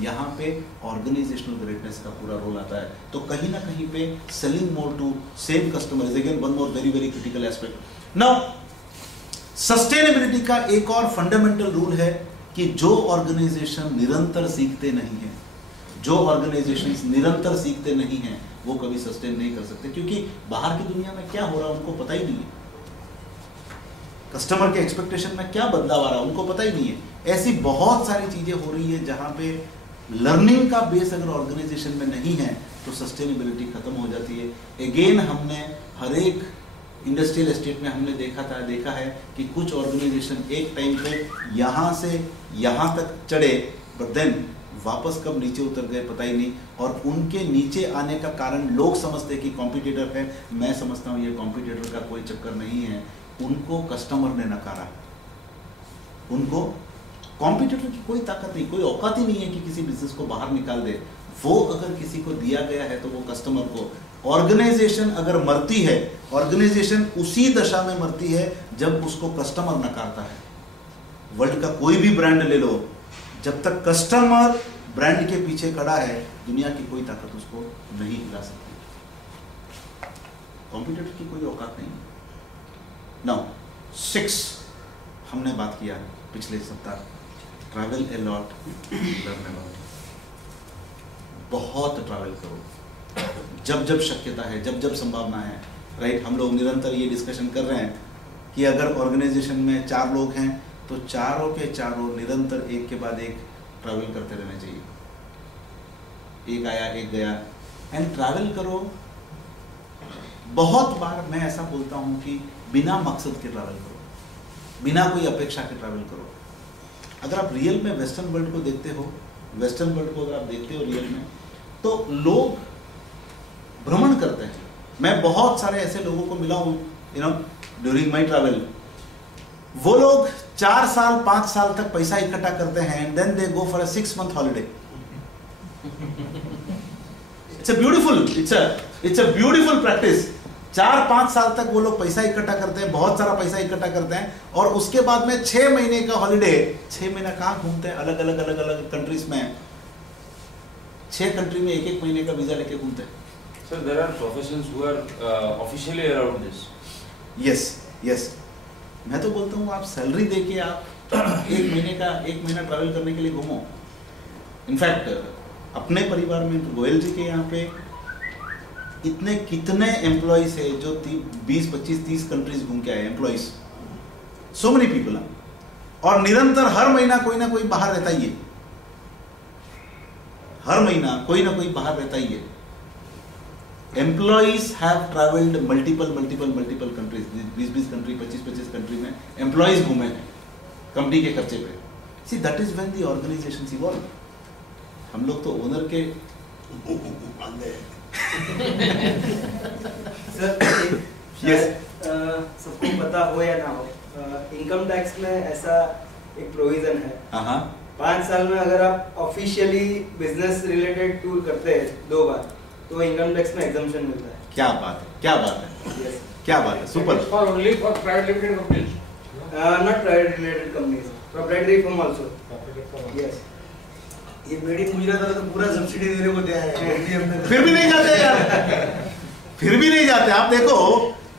यहाँ पे organisational greatness का पूरा रोल आता है। तो कहीं ना कहीं पे selling more to same customer is again one more very very critical aspect. Now sustainability का एक और फंडामेंटल रूल है कि जो ऑर्गेनाइजेशन निरंतर सीखते नहीं है, जो ऑर्गेनाइजेशंस निरंतर सीखते नहीं हैं, वो कभी सस्टेन नहीं कर सकते, क्योंकि बाहर की दुनिया में क्या हो रहा है उनको पता ही नहीं है, कस्टमर के एक्सपेक्टेशन में क्या बदलाव आ रहा है उनको पता ही नहीं है। ऐसी बहुत सारी चीजें हो रही है जहां पे लर्निंग का बेस अगर ऑर्गेनाइजेशन में नहीं है तो सस्टेनेबिलिटी खत्म हो जाती है। अगेन हमने हर एक इंडस्ट्रियल एस्टेट में हमने देखा है कि कुछ ऑर्गेनाइजेशन एक टाइम पे यहाँ से यहाँ तक चढ़े, बट देन वापस कब नीचे उतर गए पता ही नहीं, और उनके नीचे आने का कारण लोग समझते हैं कि कॉम्पिटिटर है। मैं समझता हूँ ये कॉम्पिटिटर का कोई चक्कर नहीं है, उनको कस्टमर ने नकारा, उनको कॉम्पिटिटर की कोई ताकत नहीं, कोई औकात ही नहीं है कि किसी बिजनेस को बाहर निकाल दे। वो अगर किसी को दिया गया है तो वो कस्टमर को। ऑर्गेनाइजेशन अगर मरती है, ऑर्गेनाइजेशन उसी दशा में मरती है जब उसको कस्टमर नकारता है। वर्ल्ड का कोई भी ब्रांड ले लो, जब तक कस्टमर ब्रांड के पीछे खड़ा है दुनिया की कोई ताकत उसको नहीं हिला सकती। कॉम्पिटिटर की कोई औकात नहीं। नाउ 6 हमने बात किया पिछले सप्ताह, travel a lot, learn a lot. बहुत ट्रैवल करो, जब जब शक्यता है, जब जब संभावना है, राइट। हम लोग निरंतर ये डिस्कशन कर रहे हैं कि अगर ऑर्गेनाइजेशन में 4 लोग हैं तो चारों के चारों निरंतर एक के बाद एक ट्रैवल करते रहना चाहिए। एक आया एक गया, एंड ट्रैवल करो। बहुत बार मैं ऐसा बोलता हूं कि बिना मकसद के ट्रैवल करो, बिना कोई अपेक्षा के ट्रैवल करो। अगर आप रियल में वेस्टर्न वर्ल्ड को देखते हो, वेस्टर्न वर्ल्ड को अगर आप देखते हो रियल में, तो लोग भ्रमण करते हैं। मैं बहुत सारे ऐसे लोगों को मिला हूं ड्यूरिंग माई ट्रैवल। वो लोग 4 साल 5 साल तक पैसा इकट्ठा करते हैं and then they go for a 6 month holiday. It's a beautiful practice. 4-5 साल तक वो लोग पैसा इकट्ठा करते हैं, बहुत सारा पैसा इकट्ठा करते हैं, और उसके बाद में 6 महीने का हॉलिडे। 6 महीना कहाँ घूमते हैं? अलग अलग कंट्रीज में। 6 कंट्री में 1-1 महीने का वीजा लेके घूमते हैं। Sir, there are professions who are officially allowed this. Yes. मैं तो बोलता हूँ आप सैलरी दे के आप 1 महीना ट्रैवल करने के लिए घूमो। इनफैक्ट अपने परिवार में गोयल जी के यहाँ पे कितने एम्प्लॉइज है जो 20, 25, 30 कंट्रीज घूम के आए एम्प्लॉइज। सो मेनी पीपल, और निरंतर हर महीना कोई ना कोई बाहर रहता ही है, हर महीना कोई ना कोई बाहर रहता ही है। Employees have traveled multiple countries, 20 country, 25 country में एम्प्लॉइज घूमे हैं कंपनी के खर्चे पे। See, that is when the organizations evolve. हम लोग तो ओनर के सबको पता हो या ना हो, इनकम टैक्स में ऐसा एक प्रोविजन है। 5 साल में अगर आप ऑफिशियली बिजनेस रिलेटेड टूर करते हैं 2 बार तो इनकम टैक्स में एग्जम्पशन मिलता है। क्या बात है। yes. क्या बात है, super. For only for private limited companies. Not private related companies, proprietary firm also. Yes. ये मेड इन गुजरात वाला तो पूरा सब्सिडी देने को तैयार है, फिर भी नहीं जाते यार, फिर भी नहीं जाते। आप देखो,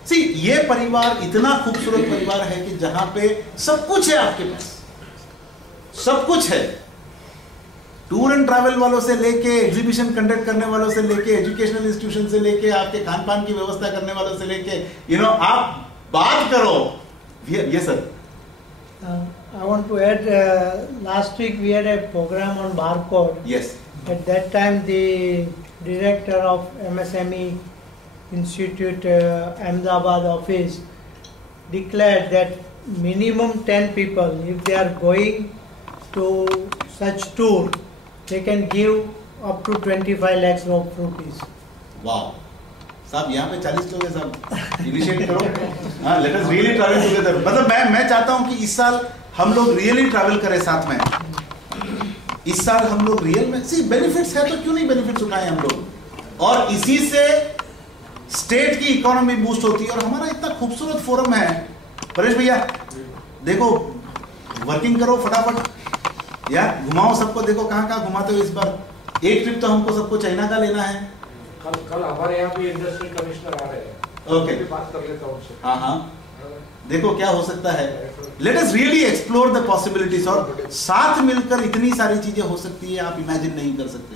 सी ये परिवार इतना खूबसूरत परिवार है कि जहां पे सब कुछ है, आपके पास सब कुछ है। टूर एंड ट्रैवल वालों से लेके, एग्जीबिशन कंडक्ट करने वालों से लेके, एजुकेशनल इंस्टीट्यूशन से लेके, आपके खान पान की व्यवस्था करने वालों से लेके, आप बात करो। ये sir, I want to add, last week we had a program on barcode. Yes. At that time the director of MSME Institute Ahmedabad office declared that minimum 10 people, if they are going to such tour, they can give up to 25 lakhs of rupees. Wow. साहब यहाँ पे 40 लोग हैं साहब, initiate करो। हाँ, let us really travel together. मतलब मैं चाहता हूँ कि इस साल हम लोग रियली ट्रैवल करें साथ में। इस साल हम लोग रियल में, सी बेनिफिट्स है तो क्यों नहीं बेनिफिट्स उठाएं हम लोग, और इसी से स्टेट की इकोनॉमी बूस्ट होती है। और हमारा इतना खूबसूरत फोरम है, परेश भैया देखो, वर्किंग करो फटाफट, यार घुमाओ सबको, देखो कहाँ कहाँ घुमाते हो इस बार। एक ट्रिप तो हमको सबको चाइना का लेना है। कल हमारे यहाँ भी इंडस्ट्रियल कमिश्नर आ रहे हैं, ओके बात कर लेता हूँ उनसे। हाँ, देखो क्या हो सकता है। Let us really explore the possibilities, और साथ मिलकर इतनी सारी चीजें हो सकती है आप इमेजिन नहीं कर सकते।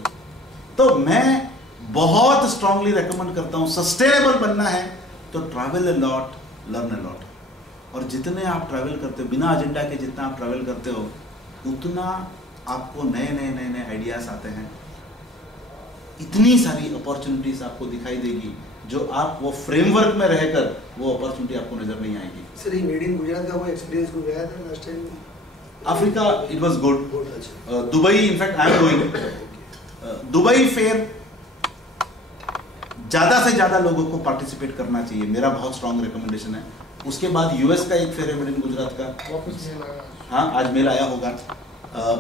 तो मैं बहुत स्ट्रांगली रेकमेंड करता हूं, सस्टेनेबल बनना है तो travel a lot, learn a lot. और जितने आप ट्रैवल करते हो बिना एजेंडा के, जितना आप ट्रैवल करते हो उतना आपको नए नए नए नए आइडियाज आते हैं, इतनी सारी अपॉर्चुनिटीज आपको दिखाई देगी जो आप वो फ्रेमवर्क में रहकर वो अपॉर्चुनिटी आपको नजर नहीं आएगी। सर ये मेड इन गुजरात का कोई एक्सपीरियंस को गया था last time? Africa it was good. अच्छा। Dubai in fact I am going. Dubai fair ज्यादा से ज्यादा लोगों को पार्टिसिपेट करना चाहिए, मेरा बहुत स्ट्रांग रिकमेंडेशन है। उसके बाद यूएस का एक फेयर है मेड इन गुजरात का, हाँ आज मेल आया होगा।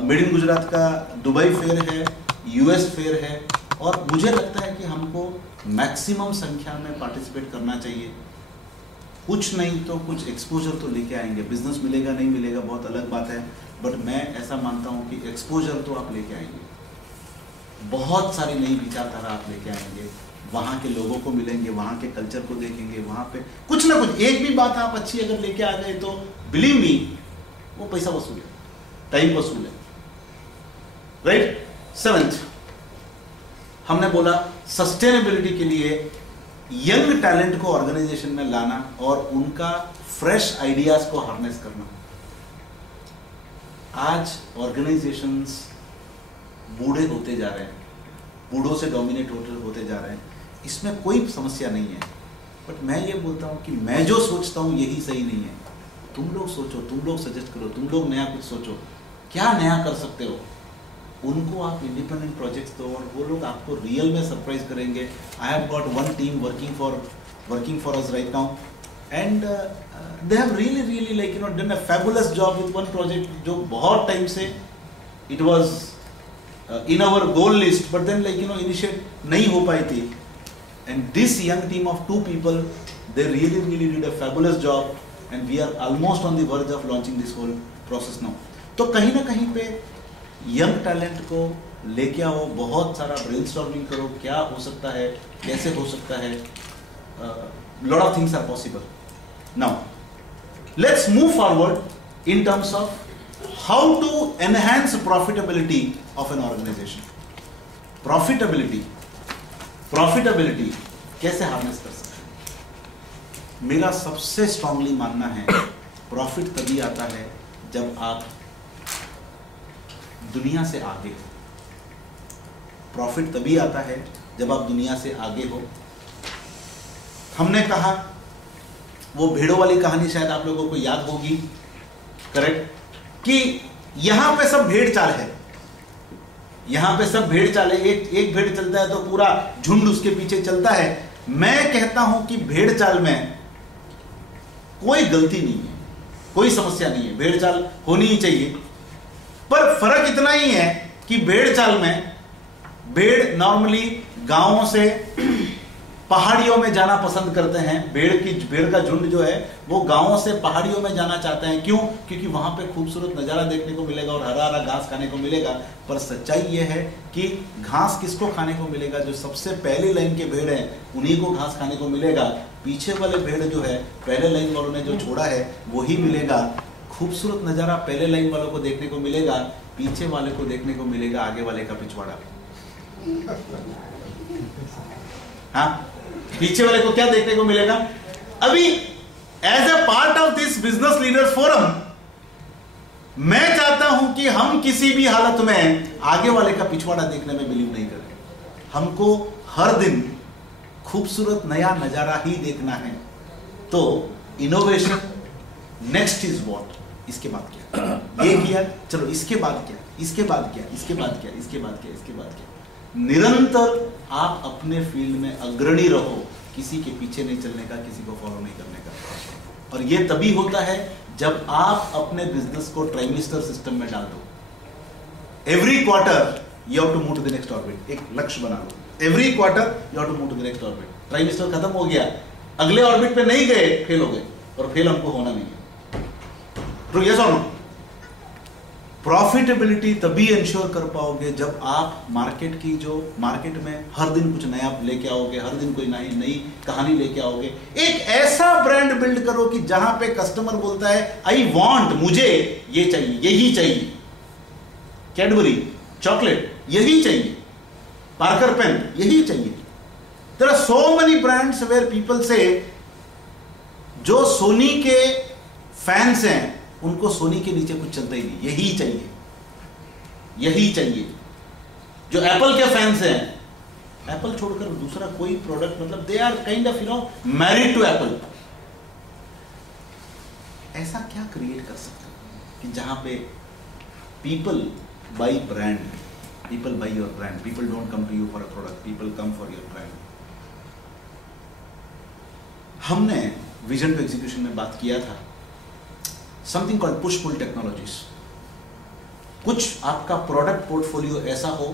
मेड इन गुजरात का दुबई फेयर है, यूएस फेयर है, और मुझे लगता है कि हमको मैक्सिमम संख्या में पार्टिसिपेट करना चाहिए। कुछ नहीं तो कुछ एक्सपोजर तो लेके आएंगे। बिजनेस मिलेगा नहीं मिलेगा बहुत अलग बात है, बट मैं ऐसा मानता हूँ कि एक्सपोजर तो आप लेके आएंगे, बहुत सारी नई विचारधारा आप लेके आएंगे, वहाँ के लोगों को मिलेंगे, वहाँ के कल्चर को देखेंगे, वहाँ पे कुछ ना कुछ एक भी बात आप अच्छी अगर लेके आ गए तो बिलीव मी वो पैसा वसूल है, टाइम वसूल है, राइट। 7th हमने बोला सस्टेनेबिलिटी के लिए यंग टैलेंट को ऑर्गेनाइजेशन में लाना और उनका फ्रेश आइडियाज को हार्नेस करना। आज ऑर्गेनाइजेशंस बूढ़े होते जा रहे हैं, बूढ़ों से डोमिनेट होते जा रहे हैं, इसमें कोई समस्या नहीं है, बट मैं ये बोलता हूं कि मैं जो सोचता हूं यही सही नहीं है। तुम लोग सोचो, तुम लोग सजेस्ट करो, तुम लोग नया कुछ सोचो, क्या नया कर सकते हो, उनको आप इंडिपेंडेंट प्रोजेक्ट्स दो और वो लोग आपको रियल में सरप्राइज करेंगे। I have got one team working for us right now and they have really like done a fabulous job with one project जो बहुत टाइम से it was in our goal list, but then initiate नहीं हो पाई थी। And this young team of 2 people they really did a fabulous job and we are almost on the verge of launching this whole process now। तो कहीं ना कहीं पे young talent को लेके आओ, बहुत सारा ब्रेनस्टॉर्मिंग करो, क्या हो सकता है, कैसे हो सकता है, lot of things are possible. Now let's move forward in terms of how to enhance profitability of an organization. Profitability कैसे हार्नेस कर सकते हैं? मेरा सबसे स्ट्रांगली मानना है प्रॉफिट तभी आता है जब आप दुनिया से आगे हो। प्रॉफिट तभी आता है जब आप दुनिया से आगे हो। हमने कहा वो भेड़ों वाली कहानी शायद आप लोगों को याद होगी, करेक्ट, कि यहां पे सब भेड़ चाल है, यहां पे सब भेड़ चाल है, एक भेड़ चलता है तो पूरा झुंड उसके पीछे चलता है। मैं कहता हूं कि भेड़ चाल में कोई गलती नहीं है, कोई समस्या नहीं है, भेड़ चाल होनी ही चाहिए, पर फर्क इतना ही है कि भेड़ चाल में भेड़ नॉर्मली गांवों से पहाड़ियों में जाना पसंद करते हैं। भेड़ का झुंड जो है वो गांवों से पहाड़ियों में जाना चाहते हैं। क्यों? क्योंकि वहां पे खूबसूरत नजारा देखने को मिलेगा और हरा हरा घास खाने को मिलेगा। पर सच्चाई ये है कि घास किसको खाने को मिलेगा? जो सबसे पहली लाइन के भेड़ हैं उन्हीं को घास खाने को मिलेगा। पीछे वाले भेड़ जो है पहले लाइन वालों ने जो छोड़ा है वही मिलेगा। खूबसूरत नजारा पहले लाइन वालों को देखने को मिलेगा, पीछे वाले को देखने को मिलेगा आगे वाले का पिछवाड़ा। हाँ, पीछे वाले को क्या देखने को मिलेगा? अभी as a part of this business leaders forum मैं चाहता हूं कि हम किसी भी हालत में आगे वाले का पिछवाड़ा देखने में बिलीव नहीं करें। हमको हर दिन खूबसूरत नया नजारा ही देखना है। तो इनोवेशन नेक्स्ट इज व्हाट, इसके बाद क्या, ये किया, चलो इसके बाद क्या, इसके बाद क्या, इसके बाद क्या, इसके बाद क्या, इसके बाद क्या। निरंतर आप अपने फील्ड में अग्रणी रहो, किसी के पीछे नहीं चलने का, किसी को फॉलो नहीं करने का। और ये तभी होता है जब आप अपने बिजनेस को ट्राइमेस्टर सिस्टम में डाल दो। Every quarter you have to move to the next orbit. एक लक्ष्य बना लो, every quarter you have to move to the next orbit. Trimester खत्म हो गया, अगले ऑर्बिट पे नहीं गए, फेल हो गए, और फेल हमको होना नहीं है। ट्रू, यस और नो? प्रॉफिटेबिलिटी तभी इंश्योर कर पाओगे जब आप मार्केट में हर दिन कुछ नया लेके आओगे, हर दिन कोई नई कहानी लेके आओगे। एक ऐसा ब्रांड बिल्ड करो कि जहां पे कस्टमर बोलता है आई वांट, मुझे ये चाहिए, यही चाहिए, कैडबरी चॉकलेट यही चाहिए, पार्कर पेन यही चाहिए। There are so many brands where people से जो सोनी के फैंस हैं उनको सोनी के नीचे कुछ चलता ही नहीं, यही चाहिए, यही चाहिए। जो एप्पल के फैंस हैं, एप्पल छोड़कर दूसरा कोई प्रोडक्ट, मतलब they are kind of married to Apple. ऐसा क्या क्रिएट कर सकते हैं कि जहां पे people buy brand, people buy your brand, people don't come to you for a product, people come for your brand. हमने विजन टू एग्जीक्यूशन में बात किया था something called push pull technologies. कुछ आपका प्रोडक्ट पोर्टफोलियो ऐसा हो,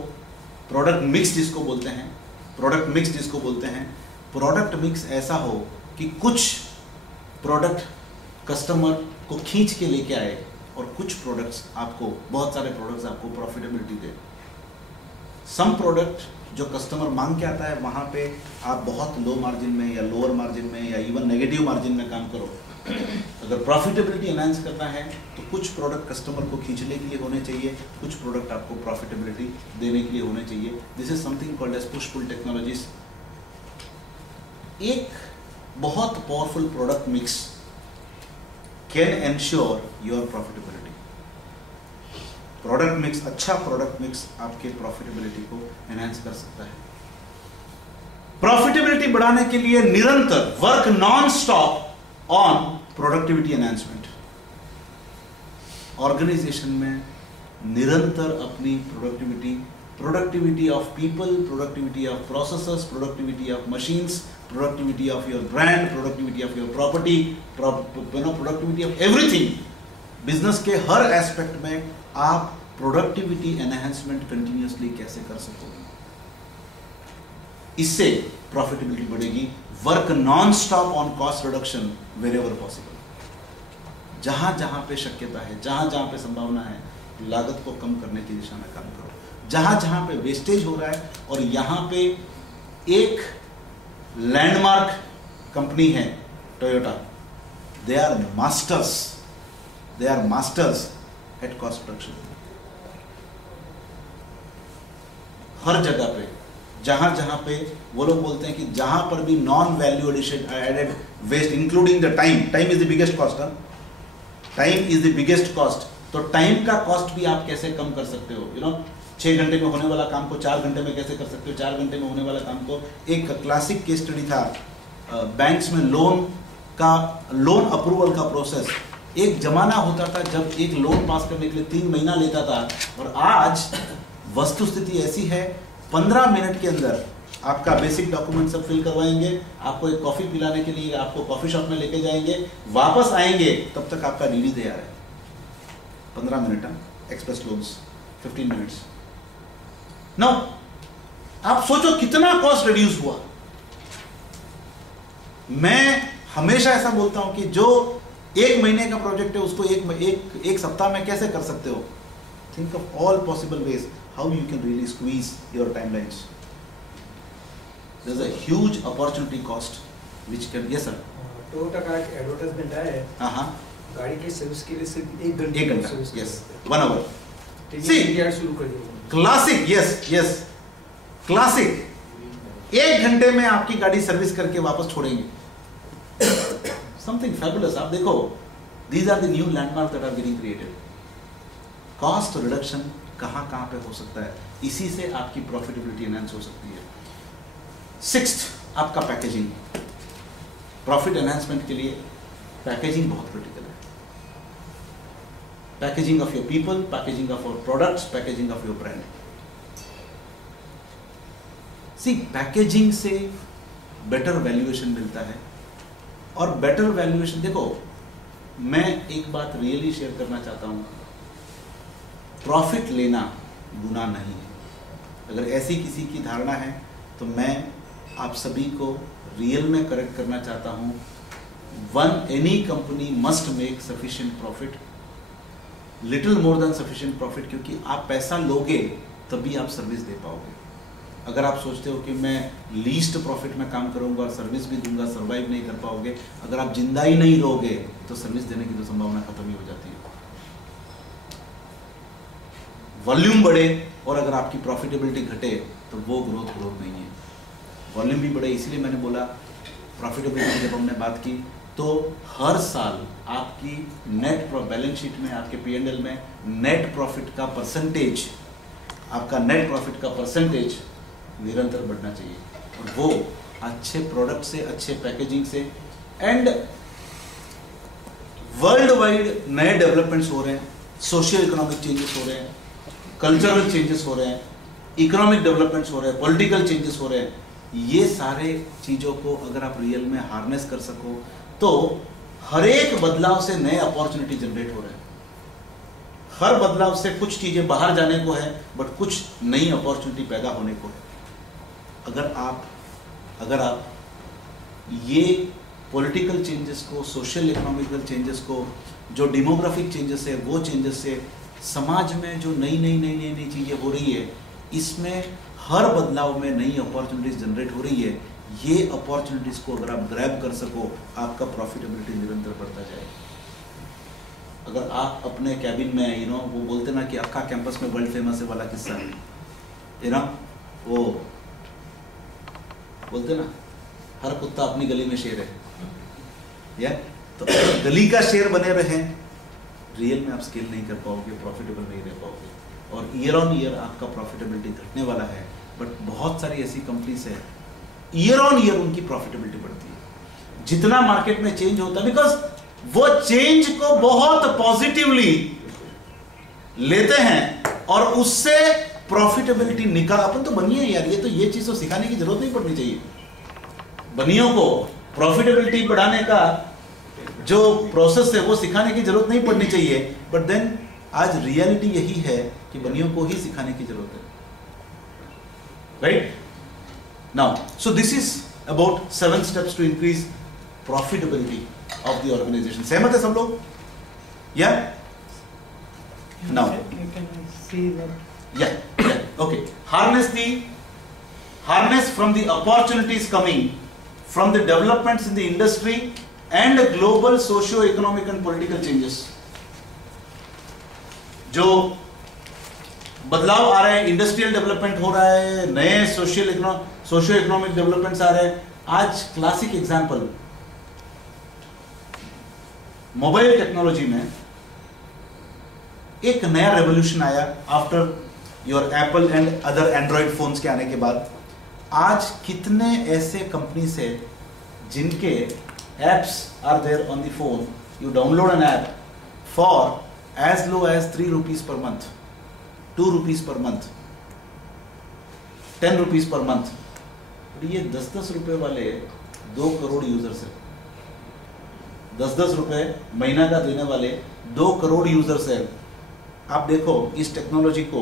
प्रोडक्ट मिक्स जिसको बोलते हैं, प्रोडक्ट मिक्स ऐसा हो कि कुछ प्रोडक्ट कस्टमर को खींच के लेके आए और कुछ प्रोडक्ट्स आपको, बहुत सारे प्रोडक्ट्स आपको प्रॉफिटेबिलिटी दे। सम प्रोडक्ट जो कस्टमर मांग के आता है वहां पे आप बहुत लो मार्जिन में या लोअर मार्जिन में या इवन नेगेटिव मार्जिन में काम करो। अगर प्रॉफिटेबिलिटी एनहांस करना है तो कुछ प्रोडक्ट कस्टमर को खींचने के लिए होने चाहिए, कुछ प्रोडक्ट आपको प्रॉफिटेबिलिटी देने के लिए होने चाहिए। This is something called as push pull technologies. एक बहुत powerful product mix can ensure your profitability. Product mix, अच्छा प्रोडक्ट मिक्स आपके प्रॉफिटेबिलिटी को एनहांस कर सकता है। प्रॉफिटेबिलिटी बढ़ाने के लिए निरंतर work non stop on productivity enhancement. Organization में निरंतर अपनी productivity of people, productivity of processes, productivity of machines, productivity of your brand, productivity of your property, productivity of everything. Business के हर एस्पेक्ट में आप प्रोडक्टिविटी एनहांसमेंट कंटिन्यूअसली कैसे कर सकोगे, इससे प्रॉफिटेबिलिटी बढ़ेगी। Work non stop on cost reduction wherever possible. जहां जहां पे शक्यता है, जहां जहां पे संभावना है, लागत को कम करने की दिशा में काम करो। जहां जहां पे वेस्टेज हो रहा है, और यहां पे एक लैंडमार्क कंपनी है Toyota, they are masters at cost reduction. हर जगह पे, जहां जहां पे वो लोग बोलते हैं कि जहां पर भी non value added waste, including the time is the biggest cost. Time is the biggest cost. तो टाइम का कॉस्ट भी आप कैसे कम कर सकते हो? 6 घंटे में होने वाला काम को 4 घंटे में कैसे कर सकते हो? 4 घंटे में होने वाला काम को, एक क्लासिक केस स्टडी था बैंक्स में लोन अप्रूवल का प्रोसेस। एक जमाना होता था जब एक लोन पास करने के लिए 3 महीना लेता था, और आज वस्तु स्थिति ऐसी है 15 मिनट के अंदर आपका बेसिक डॉक्यूमेंट सब फिल करवाएंगे, आपको एक कॉफी पिलाने के लिए आपको कॉफी शॉप में लेके जाएंगे, वापस आएंगे तब तक आपका डीडी तैयार है। 15 minute express loans 15 minutes. Now आप सोचो कितना कॉस्ट रिड्यूस हुआ। मैं हमेशा ऐसा बोलता हूं कि जो 1 महीने का प्रोजेक्ट है उसको एक सप्ताह में कैसे कर सकते हो। Think of all possible ways how you can really squeeze your timelines. There's a huge opportunity cost which can, yes sir, Toyota का एक एडवर्टाइजमेंट है, हाँ, गाड़ी की सर्विस के लिए सिर्फ 1 घंटे, 1 घंटा, yes, 1 hour. See, शुरू कर दिया classic, yes, classic। 1 घंटे में आपकी गाड़ी सर्विस करके वापस छोड़ेंगे। Something fabulous। आप देखो, these are the new landmarks that are getting created। Cost reduction कहां पे हो सकता है, इसी से आपकी प्रॉफिटेबिलिटी एनहांस हो सकती है। 6th, आपका पैकेजिंग। प्रॉफिट एनहांसमेंट के लिए पैकेजिंग बहुत क्रिटिकल है। Packaging of your people, packaging of your products, packaging of your brand. See, packaging से बेटर वैल्यूएशन मिलता है, और बेटर वैल्यूएशन, देखो मैं एक बात रियली शेयर करना चाहता हूं, प्रॉफिट लेना गुनाह नहीं है। अगर ऐसी किसी की धारणा है तो मैं आप सभी को रियल में करेक्ट करना चाहता हूं। Any company must make sufficient profit little more than sufficient profit, क्योंकि आप पैसा लोगे तभी आप सर्विस दे पाओगे। अगर आप सोचते हो कि मैं लीस्ट प्रॉफिट में काम करूंगा और सर्विस भी दूंगा, सर्वाइव नहीं कर पाओगे। अगर आप जिंदा ही नहीं रहोगे तो सर्विस देने की तो संभावना खत्म ही हो जाती है। वॉल्यूम बढ़े और अगर आपकी प्रॉफिटेबिलिटी घटे तो वो ग्रोथ नहीं है। वॉल्यूम भी बढ़े, इसलिए मैंने बोला प्रॉफिटेबिलिटी जब हमने बात की तो हर साल आपकी नेट बैलेंस शीट में, आपके P&L में नेट प्रॉफिट का परसेंटेज, आपका नेट प्रॉफिट का परसेंटेज निरंतर बढ़ना चाहिए, और वो अच्छे प्रोडक्ट से, अच्छे पैकेजिंग से, एंड वर्ल्ड वाइड नए डेवलपमेंट्स हो रहे हैं, सोशियो इकोनॉमिक चेंजेस हो रहे हैं, कल्चरल चेंजेस हो रहे हैं, इकोनॉमिक डेवलपमेंट्स हो रहे हैं, पॉलिटिकल चेंजेस हो रहे हैं। ये सारे चीज़ों को अगर आप रियल में हार्नेस कर सको तो हर एक बदलाव से नए अपॉर्चुनिटी जनरेट हो रहे हैं। हर बदलाव से कुछ चीज़ें बाहर जाने को है, बट कुछ नई अपॉर्चुनिटी पैदा होने को है। अगर आप ये पॉलिटिकल चेंजेस को, सोशल इकोनॉमिकल चेंजेस को, जो डेमोग्राफिक चेंजेस है, वो चेंजेस से समाज में जो नई चीज़ें हो रही है, इसमें हर बदलाव में नई अपॉर्चुनिटीज जनरेट हो रही है। ये अपॉर्चुनिटीज को अगर आप ग्रैब कर सको, आपका प्रॉफिटेबिलिटी निरंतर बढ़ता जाएगा। अगर आप अपने कैबिन में वो बोलते ना कि अक्का कैंपस में वर्ल्ड फेमस है वाला किस्सा, वो बोलते ना हर कुत्ता अपनी गली में शेर है, या तो गली का शेर बने रहे, रियल में आप स्केल नहीं कर पाओगे, प्रॉफिटेबल नहीं रह पाओगे, और ईयर ऑन ईयर आपका प्रॉफिटेबिलिटी घटने वाला है। बट बहुत सारी ऐसी कंपनीज है ईयर ऑन ईयर उनकी प्रॉफिटेबिलिटी बढ़ती है। जितना मार्केट में चेंज होता है, बिकॉज वो चेंज को बहुत पॉजिटिवली लेते हैं और उससे प्रॉफिटेबिलिटी निकाल। अपन तो बनिए यार, ये चीज तो सिखाने की जरूरत नहीं पड़नी चाहिए। बनियों को प्रॉफिटेबिलिटी बढ़ाने का जो प्रोसेस है वो सिखाने की जरूरत नहीं पड़नी चाहिए, बट देन आज रियलिटी यही है कि बनियों को ही सिखाने की जरूरत है, right? Now so this is about 7 steps to increase profitability of the organization. सहमत है सब लोग? या now okay, harness from the opportunities coming from the developments in the industry and global socio-economic and political changes. जो बदलाव आ रहे हैं, industrial development हो रहा है, नए सोशियो इकोनॉमिक डेवलपमेंट्स आ रहे हैं। आज क्लासिक एग्जांपल, मोबाइल टेक्नोलॉजी में एक नया रेवोल्यूशन आया after your Apple and other Android phones के आने के बाद। आज कितने ऐसे कंपनीज है जिनके apps are there on the phone, you download an app for as low as 3 rupees per month, 2 rupees per month, 10 rupees per month। ये 10-10 रुपए वाले 2 करोड़ यूजर्स है, 10-10 रुपए महीना का देने वाले 2 करोड़ यूजर्स है। आप देखो इस टेक्नोलॉजी को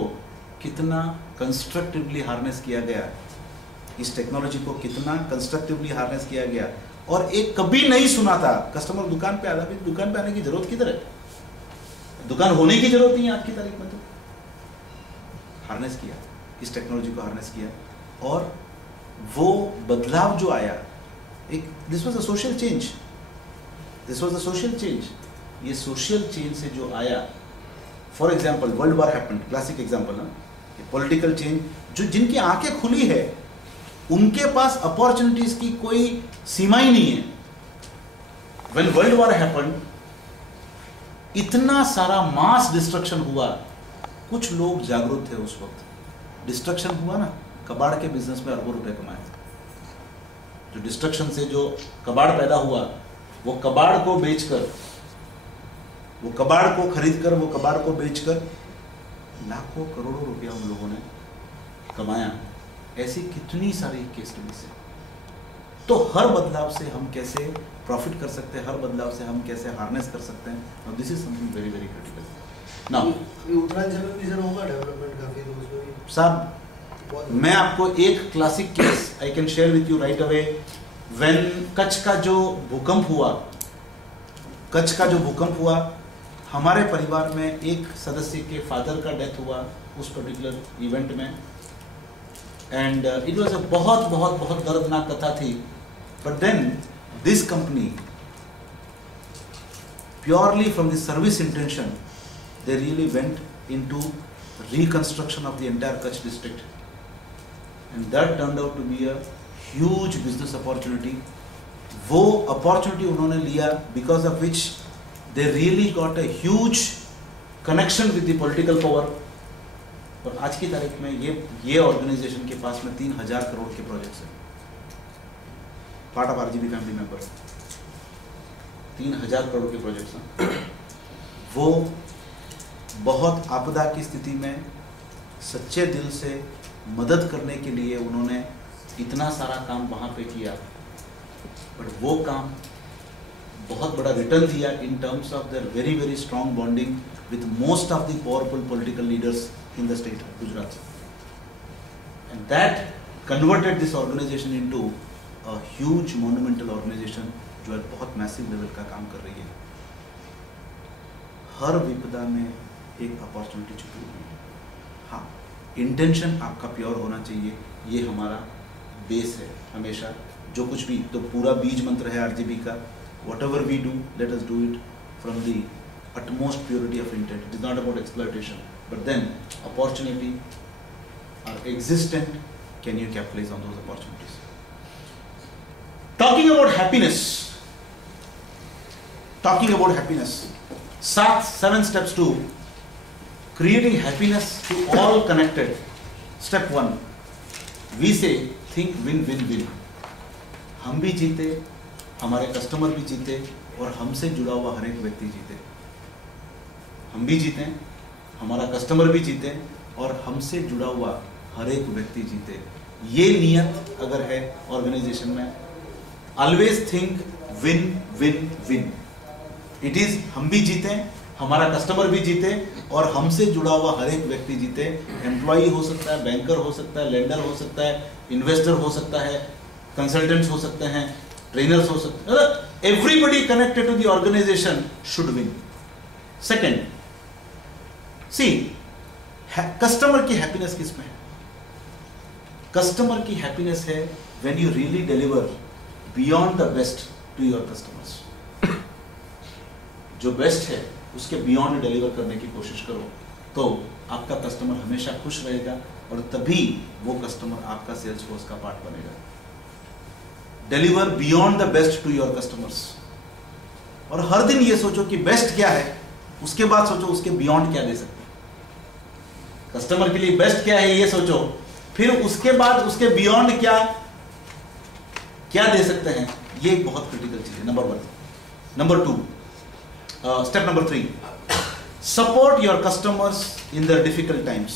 कितना कंस्ट्रक्टिवली हार्नेस किया गया, इस टेक्नोलॉजी को कितना कंस्ट्रक्टिवली हार्नेस किया गया। और एक कभी नहीं सुना था कस्टमर दुकान पे आधा भी, दुकान पे आने की जरूरत किधर है, दुकान होने की जरूरत नहीं है आज की तारीख में। तो हार्नेस किया, इस टेक्नोलॉजी को हार्नेस किया, और वो बदलाव जो आया, एक this was a social change, this was a social change. ये सोशल चेंज से जो आया, for example world war happened, classic example ना, पॉलिटिकल चेंज, जो जिनकी आंखें खुली है उनके पास अपॉर्चुनिटीज की कोई सीमा ही नहीं है। व्हेन वर्ल्ड वॉर हैपेंड, इतना सारा मास डिस्ट्रक्शन हुआ, कुछ लोग जागरूक थे उस वक्त। डिस्ट्रक्शन हुआ ना, कबाड़ के बिजनेस में अरबों रुपए कमाए। जो डिस्ट्रक्शन से जो कबाड़ पैदा हुआ, वो कबाड़ को बेचकर, वो कबाड़ को खरीदकर, वो कबाड़ को बेचकर लाखों करोड़ों रुपया उन लोगों ने कमाया। ऐसी कितनी सारी केस स्टडीज है। तो हर बदलाव से हम कैसे प्रॉफिट कर सकते हैं, हर बदलाव से हम कैसे हार्नेस कर सकते हैं, और this is something very very critical. Now Uttaranchal में भी सर होगा डेवलपमेंट काफी, तो उसमें भी साहब मैं आपको एक classic case I can share with you right away. When Kutch का जो भूकंप हुआ, हमारे परिवार में एक सदस्य के फादर का डेथ हुआ उस पर्टिकुलर इवेंट में, एंड इट वाज अ बहुत बहुत बहुत दर्दनाक कथा थी. But then this company purely from the service intention, they really went into reconstruction of the entire Kutch district, and that turned out to be a huge business opportunity. वो opportunity उन्होंने लिया because of which they really got a huge connection with the political power. और आज की तारीख में ये organisation के पास में 3,000 करोड़ के प्रोजेक्ट्स हैं, part of RGB family member. 3,000 crore के प्रोजेक्ट्स हैं. वो बहुत आपदा की स्थिति में सच्चे दिल से मदद करने के लिए उन्होंने इतना सारा काम वहाँ पे किया, बट वो काम बहुत बड़ा रिटर्न दिया in terms of their very very strong bonding with most of the powerful political leaders in the state of Gujarat, and that converted this organization into a huge monumental organization जो है बहुत massive level का काम कर रही है. हर विपदा में एक अपॉर्चुनिटी छुपी हुई है. हाँ, इंटेंशन आपका प्योर होना चाहिए, ये हमारा बेस है हमेशा. जो कुछ भी, तो पूरा बीज मंत्र है आरजीबी का, whatever we do let us do it from the utmost purity of intent. It is not about exploitation, but then opportunity are existent. Can you capitalize on those opportunities? Talking about happiness. Talking about happiness. 7 steps to creating happiness to all connected. Step 1. We say think win win win. हम भी जीते, हमारे customer भी जीते, और हमसे जुड़ा हुआ हर एक व्यक्ति जीते. हम भी जीते, हमारा कस्टमर भी जीते, और हमसे जुड़ा हुआ हर एक व्यक्ति जीते. ये नियत अगर है ऑर्गेनाइजेशन में, always think win win win. It is हम भी जीते, हमारा कस्टमर भी जीते, और हमसे जुड़ा हुआ हर एक व्यक्ति जीते. एम्प्लॉई हो सकता है, बैंकर हो सकता है, लेंडर हो सकता है, इन्वेस्टर हो सकता है, कंसल्टेंट्स हो सकते हैं, ट्रेनर्स हो सकते हैं. Everybody connected to the organization should win. Second, see customer की हैप्पीनेस किसमें है? कस्टमर की हैप्पीनेस है when you really deliver beyond the best to your customers. जो बेस्ट है उसके बियॉन्ड डिलीवर करने की कोशिश करो, तो आपका कस्टमर हमेशा खुश रहेगा, और तभी वो कस्टमर आपका सेल्स फोर्स का पार्ट बनेगा. Deliver beyond the best to your customers. और हर दिन ये सोचो कि बेस्ट क्या है, उसके बाद सोचो उसके बियॉन्ड क्या दे सकते हैं. कस्टमर के लिए बेस्ट क्या है ये सोचो, फिर उसके बाद उसके बियॉन्ड क्या दे सकते हैं. ये एक बहुत क्रिटिकल चीज है. Number 1. Number 2, step number 3, support your customers in the difficult times.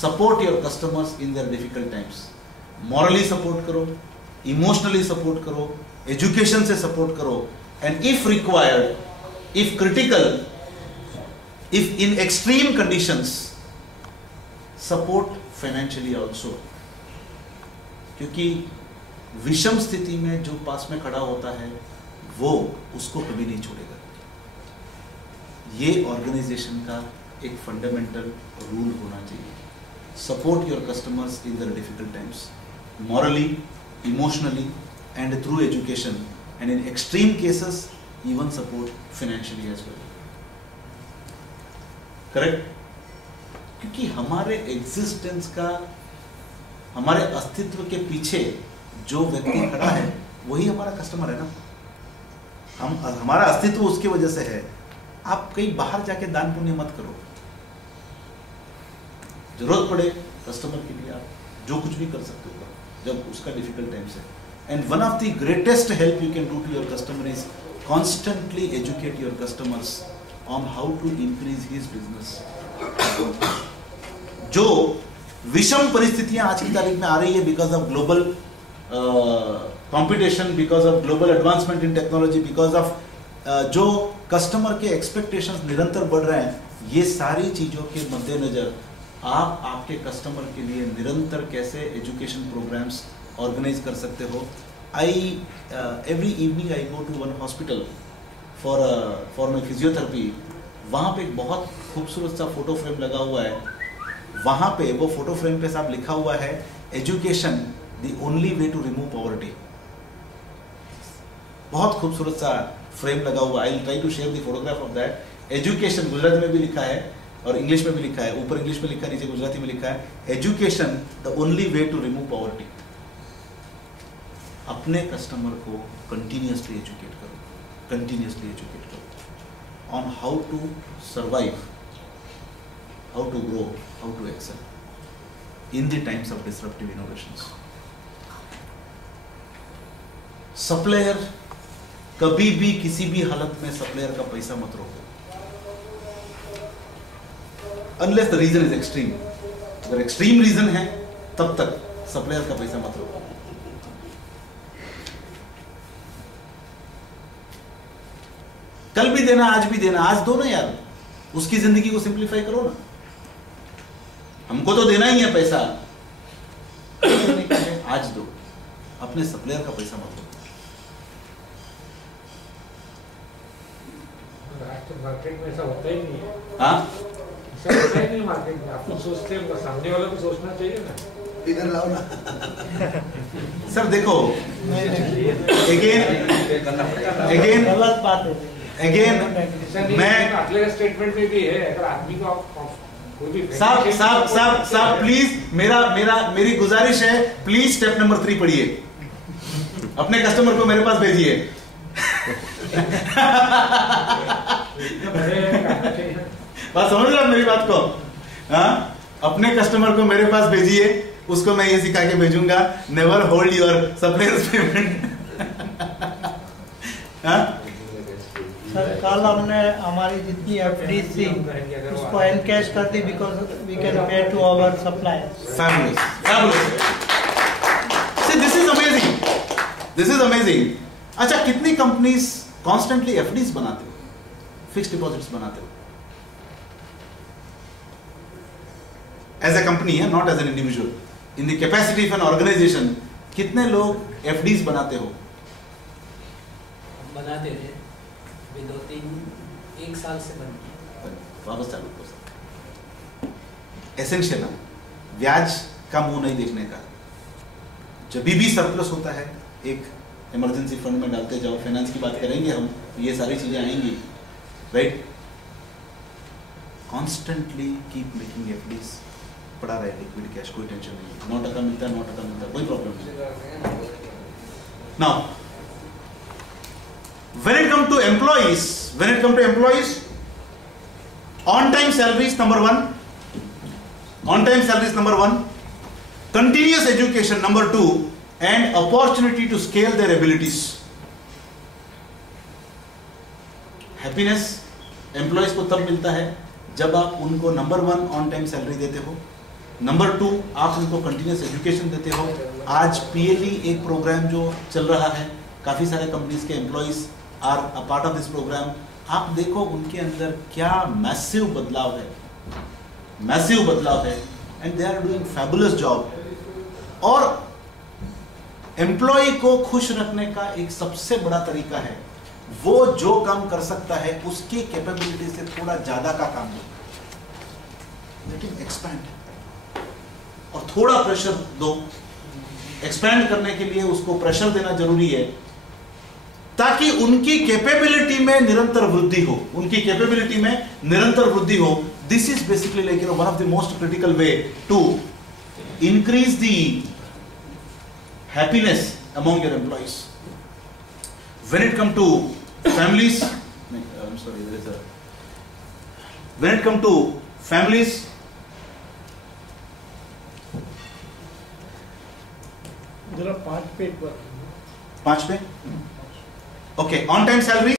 Support your customers in the difficult times. Morally support करो, इमोशनली सपोर्ट करो, एजुकेशन से सपोर्ट करो, and if required, if critical, if in extreme conditions, support financially also. क्योंकि विषम स्थिति में जो पास में खड़ा होता है वो उसको कभी नहीं छोड़ेगा. ये ऑर्गेनाइजेशन का एक फंडामेंटल रूल होना चाहिए. Support your customers in the difficult times, morally, emotionally, and through education, and in extreme cases even support financially as well. Correct? क्योंकि हमारे एग्जिस्टेंस का, हमारे अस्तित्व के पीछे जो व्यक्ति खड़ा है वही हमारा कस्टमर है ना. हमारा अस्तित्व उसकी वजह से है. आप कहीं बाहर जाके दान पुण्य मत करो. जरूरत पड़े कस्टमर के लिए आप जो कुछ भी कर सकते हो जब उसका डिफिकल्ट टाइम्स है. And one of the greatest help you can do to your customer is constantly educate your customers on how to increase his business. जो विषम परिस्थितियां आज की तारीख में आ रही है because of global competition, because of global advancement in technology, because of जो कस्टमर के एक्सपेक्टेशंस निरंतर बढ़ रहे हैं, ये सारी चीजों के मद्देनजर आप आपके कस्टमर के लिए निरंतर कैसे एजुकेशन प्रोग्राम्स ऑर्गेनाइज कर सकते हो, every evening I go to one hospital for my physiotherapy. वहाँ पे एक बहुत खूबसूरत सा फोटो फ्रेम लगा हुआ है. वहाँ पे वो फोटो फ्रेम पे साहब लिखा हुआ है education the only way to remove poverty. बहुत खूबसूरत सा फ्रेम लगा हुआ. I will try to share the photograph of that. Education Gujarati में भी लिखा है और इंग्लिश में भी लिखा है. ऊपर इंग्लिश में लिखा है, नीचे गुजराती में लिखा है education the only way to remove poverty. अपने कस्टमर को कंटिन्यूअसली एजुकेट करो on how to survive, how to grow, how to excel in the times of disruptive innovations. Supplier, कभी भी किसी भी हालत में सप्लायर का पैसा मत रोको, unless the reason is extreme. अगर एक्सट्रीम रीजन है तब तक सप्लायर का पैसा मत रोको. कल भी देना, आज भी देना, आज दो ना यार, उसकी जिंदगी को सिंप्लीफाई करो ना. हमको तो देना ही है पैसा, आज दो, अपने सप्लायर का पैसा मत दो. मार्केट में ऐसा होता ही नहीं है. हाँ, ऐसा होता ही नहीं मार्केट में. आप सोचते हैं, सामने वाला को सोचना चाहिए ना. इधर लाओ ना. सर देखो, अगेन गलत बात है. अगेन मैं अगले स्टेटमेंट में भी है, अगर आदमी को कोई भी साहब प्लीज मेरी गुजारिश है, प्लीज स्टेप नंबर 3 पढ़िए. अपने कस्टमर को मेरे पास भेजिए. बात समझ रहे हो मेरी बात को? हाँ, अपने कस्टमर को मेरे पास भेजिए. उसको मैं ये सिखा के भेजूंगा, never hold your suppliers payment. Sir कल हमने हमारी जितनी एफडीज थी उसको एनकैश कर दी, because we can pay to our suppliers. Fabulous. See, this is amazing. अच्छा, कितनी कंपनीज कॉन्स्टेंटली एफडीज बनाते हो, फिक्स्ड डिपॉजिट्स बनाते हो? एज अ कंपनी है, not as an individual. In the capacity of an organization, कितने लोग एफडीज बनाते हो? बनाते थे, 1 साल से बन गया. वापस चालू कर सकते. एसेंशियल है, ब्याज का मुंह नहीं देखने का. जब भी सरप्लस होता है, एक इमरजेंसी फंड में डालते जाओ. फाइनेंस की बात करेंगे हम, ये सारी चीजें आएंगी, right? Constantly keep making FDs. पड़ा रहे लिक्विड कैश, कोई टेंशन नहीं. 9% मिलता है, 9% मिलता है, कोई प्रॉब्लम नहीं. Now when it come to employees, on time salaries number 1, continuous education number 2, and opportunity to scale their abilities. Happiness employees को तब मिलता है जब आप उनको नंबर 1 ऑन टाइम सैलरी देते हो, नंबर 2 आप उनको कंटिन्यूस एजुकेशन देते हो. आज PLE एक प्रोग्राम जो चल रहा है, काफी सारे कंपनीज के employees are a part of this program. आप देखो उनके अंदर क्या मैसिव बदलाव है, and they are doing fabulous job. और एम्प्लॉय को खुश रखने का एक सबसे बड़ा तरीका है, वो जो काम कर सकता है उसकी कैपेबिलिटी से थोड़ा ज्यादा का काम दो, लेकिन एक्सपैंड, और थोड़ा प्रेशर दो. एक्सपैंड करने के लिए उसको प्रेशर देना जरूरी है, ताकि उनकी कैपेबिलिटी में निरंतर वृद्धि हो. This is basically like one of the most critical way to increase the happiness among your employees. When it come to families, जरा 5 पे, ओके. On time salary